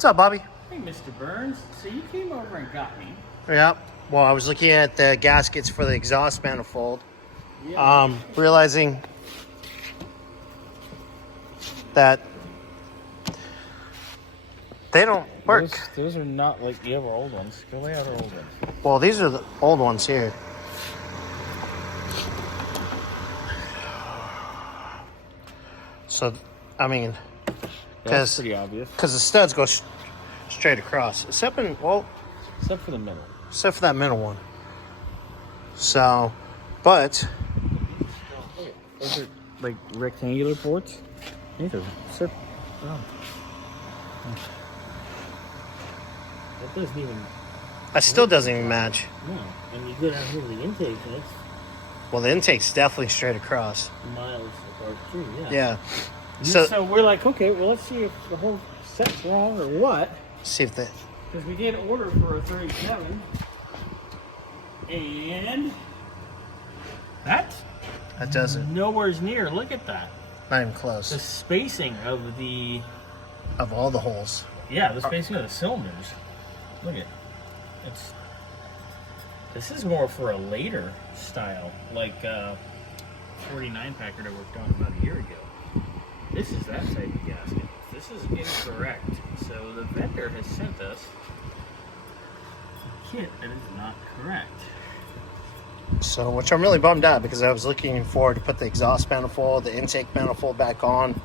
What's up, Bobby? Hey, Mr. Burns. So you came over and got me. Yeah. Well, I was looking at the gaskets for the exhaust manifold. Yeah. Realizing that they don't work. Those are not like the other old ones. Go lay out our old ones. Well, these are the old ones here. So, I mean, That's pretty obvious. because the studs go straight across, except for the middle. except for that middle one. So, but Those are like rectangular ports. These are circle. Oh. That doesn't even. that still doesn't even match. No. And you go down here to the intake, that's Well, the intake's definitely straight across. miles apart too. Yeah. Yeah. So we're like, okay, well, let's see if the whole set's wrong or what. See if the Because we did order for a 37, and that doesn't. nowhere's near. Look at that. Not even The close. spacing of the Of all the holes. the spacing of the cylinders. Look at this is more for a later style, like 49 Packard I worked on about a year ago. This is that type of gasket. This is incorrect. So the vendor has sent us a kit that is not correct. So, which I'm really bummed out because I was looking forward to put the exhaust manifold, the intake manifold back on,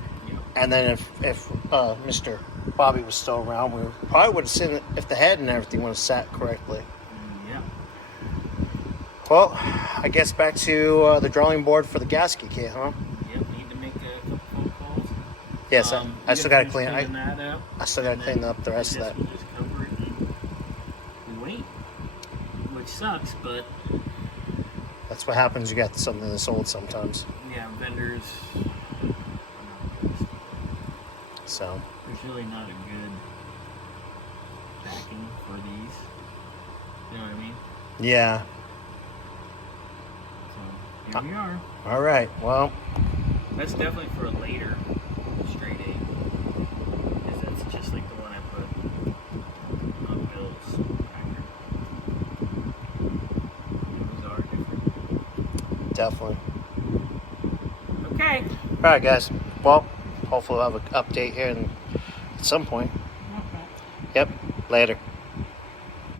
and then if Mr. Bobby was still around, we probably would have seen it if the head and everything would have sat correctly. Yeah. Well, I guess back to the drawing board for the gasket kit, huh? Yep, need to make a couple phone calls. Yes, I still gotta clean. Cleaning that up. I still gotta clean up the rest of that. We just cover it and we wait, which sucks, but That's what happens. You got something this old sometimes. yeah, vendors. So. There's really not a good backing for these. You know what I mean? Yeah. So here we are. All right. Well. That's definitely for a later straight A. Because that's just like the one I put on Bill's Packard. Those are different. Definitely. Okay. All right, guys. Well, hopefully we'll have an update here at some point. Okay. Yep. Later.